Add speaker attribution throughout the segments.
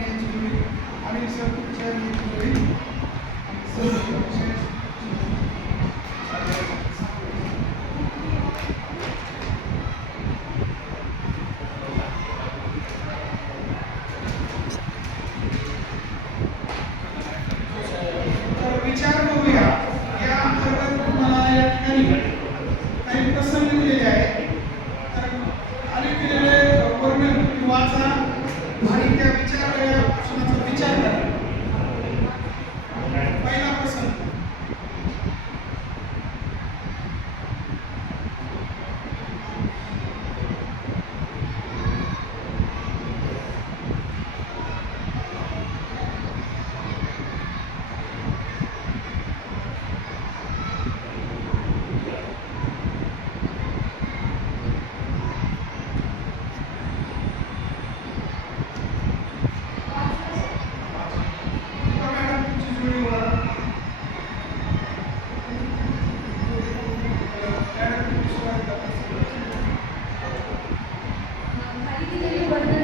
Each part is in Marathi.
Speaker 1: यांची आणि सरांची जोडी विचार बघूया या अंतर्गत तुम्हाला या ठिकाणी काही प्रसंग दिलेले वाचा आणि त्या विचार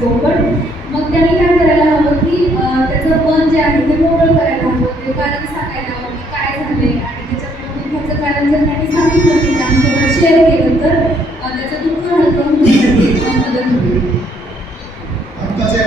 Speaker 2: कोकण मग त्यांनी काय करायला हवं की त्याचं मन जे आहे ते मोकळं करायला हवं. ते कारण सांगायला हवं की काय झाले आणि त्याच्यामुळे दुःखाचं कारण जर त्यांनी सांगितलं की त्यांच्यावर शेअर केलं तर त्याचं दुःख हलकं मदत होईल.
Speaker 1: आत्ताच या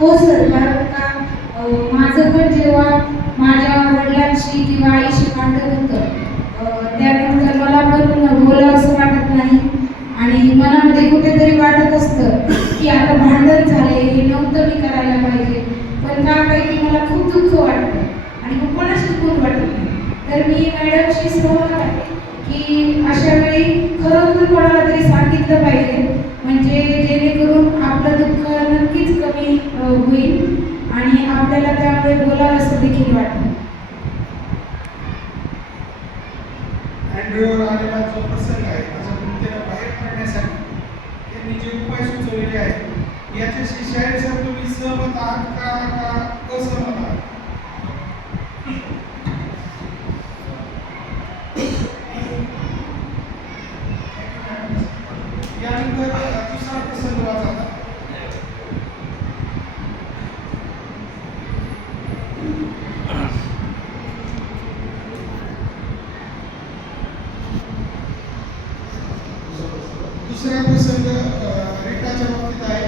Speaker 3: हो सर. कारण का माझं पण जेव्हा माझ्या वडिलांशी किंवा आईशी वाटत होतं त्यानंतर मला पण बोला असं वाटत नाही. आणि मनामध्ये कुठेतरी वाटत असतं की आता भांडण झाले हे नव्हतं मी करायला पाहिजे. पण त्यापैकी मला खूप दुःख वाटतं आणि मग कोणाशीच खूप वाटत नाही. तर मी मॅडमशी सहमत आहे की अशा वेळी खरोखर कोणाला तरी सांगितलं पाहिजे. म्हणजे जेणेकरून आपलं दुःख नक्कीच कमी आपल्याला त्यामुळे बोलावंसं देखील वाटेल
Speaker 1: अँड्रॉइड आलेला जो प्रसंग आहे माझ्या भूमिकेला बाहेर पडण्यासाठी त्यांनी जे उपाय सुचवलेले आहेत याच्याशी शाळेचा सर तुम्ही सहमत आहात का का असहमत आहात यानंतर अ, दुसरा प्रसंग वाचा आता. दुसरा प्रसंग अ, रेखाच्या बाबतीत आहे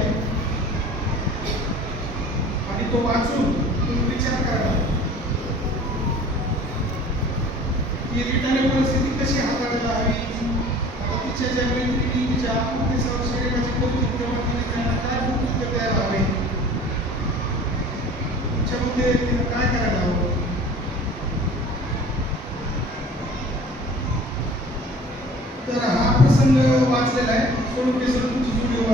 Speaker 1: आणि तो वाचून तुम्ही विचार करा की रिटाने परिस्थिती कशी हाताळायला हवी आता तिच्या ज्या मैत्रिणी त्यांना काय द्यायला हवे? तुमच्यामध्ये तिने काय करायला हवं? तर हा प्रसंग वाचलेला आहे. सोडून सर तुमची जुडी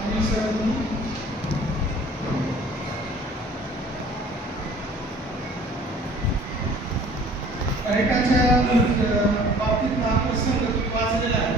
Speaker 1: आणि सर तुम्ही. बाबतीत हा प्रसंग तुम्ही वाचलेला आहे.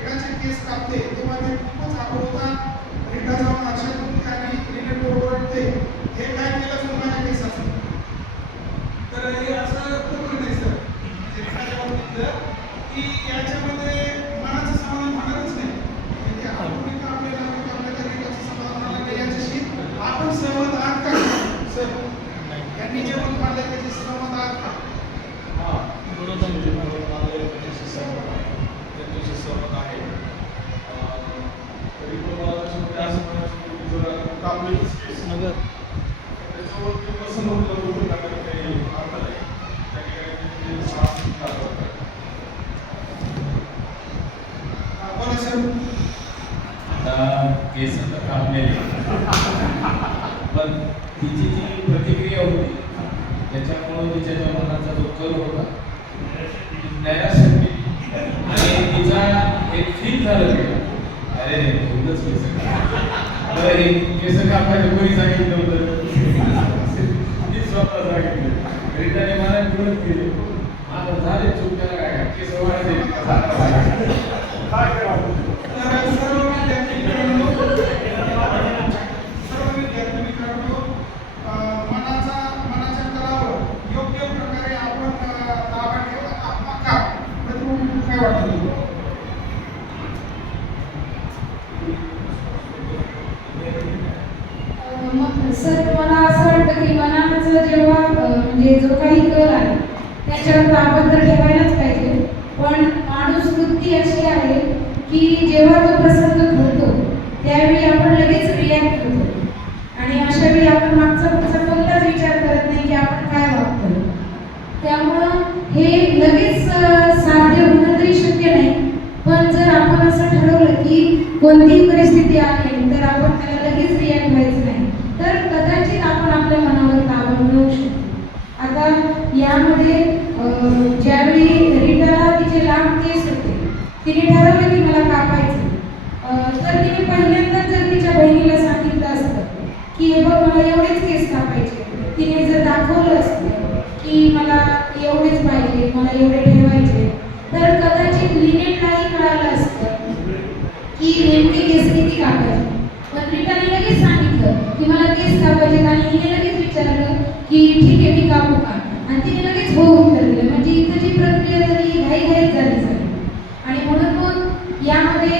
Speaker 1: रिटाचे केस कापते तेव्हा ते म्हणजे खूपच आबळ होता रिटा जाऊन अशा म्हणते आणि लिनेट बरोबर ओरडते हे काय केलं तर माझ्या केसाचं तर हे असं प्रकरण आहे सर म्हणजे रीटाच्या बाबतीतलं की याच्यामध्ये मनाचं समाधान होणारच नाही म्हणजे आपण का आपल्याला आपल्या त्या रीटाचं समाधान होणार नाही याच्याशी आपण सहमत आहात का सर यांनी जे पण काढलं त्याची सहमत आहात का
Speaker 4: हां बरोबर म्हणजे मला त्याच्याशी सहमत आहे त्यांच्याशी सहमत आहे अं, तरी पण मला असं म्हणजे असं म्हणायचं की जर कापलेलीच केस त्याच्यावरती कसं म्हटलं होतं टाकायला काही अर्थ नाही त्या ठिकाणी ते साफ दाखवतात
Speaker 1: हा, बोला सर
Speaker 5: आता केस तर कापलेले पण तिची जी प्रतिक्रिया होती त्याच्यामुळं तिच्या ज्या मनाचा जो कल होता ती नैराश्य आणि तिचा एक फील झालं अरे एवढंच केस तर हे केस कापायचं कोणी सांगितलं होतं? मी स्वतः सांगितलं. रिटाने मला विरोध केले आता झाले चूक त्याला काय केस वाढले काय करावं
Speaker 1: तर सर्व विद्यार्थी मित्रांनो सर्व विद्यार्थी मित्रांनो अं, मनाचा मनाच्या तलावर योग्य प्रकारे आपण अं, ताबा ठेवला आपला का तर तुम्हाला काय वाटतं तुम्हाला?
Speaker 3: अं, मग सर मला असं वाटतं की मनाचं जेव्हा अं, म्हणजे जो काही कल ताबा तर ठेवायलाच पाहिजे. पण माणूस वृत्ती अशी आहे की जेव्हा तो प्रसंग घडतो त्यावेळी आपण लगेच रिॲक्ट करतो. आणि अशा वेळी आपण मागचा पुढचा कोणताच विचार करत नाही की आपण काय वागतो त्यामुळं हे लगेच साध्य होणं तरी शक्य नाही. पण जर आपण असं ठरवलं की कोणतीही परिस्थिती आली तर आपण त्याला लगेच रिॲक्ट व्हायचं नाही. तर कदाचित आपण आपल्या मनावर ताबा मिळवू शकतो. आता यामध्ये ज्यावेळी रीटाला तिचे लांब केस होते तिने ठरवलं की मला कापायचं. तर तिने पहिल्यांदा जर तिच्या बहिणीला सांगितलं असतं की हे बघ मला एवढेच केस कापायचे तिने जर दाखवलं असतं की मला एवढेच पाहिजे मला एवढे ठेवायचे तर कदाचित लिनेटलाही कळालं असतं की नेमके केस किती कापायचे. पण रीटाने लगेच सांगितलं की मला केस कापायचे आणि हिने लगेच विचारलं की ठीक आहे मी कापू का? आणि तिने लगेच हो घाई घाईत झाली सगळी. आणि म्हणून मग यामध्ये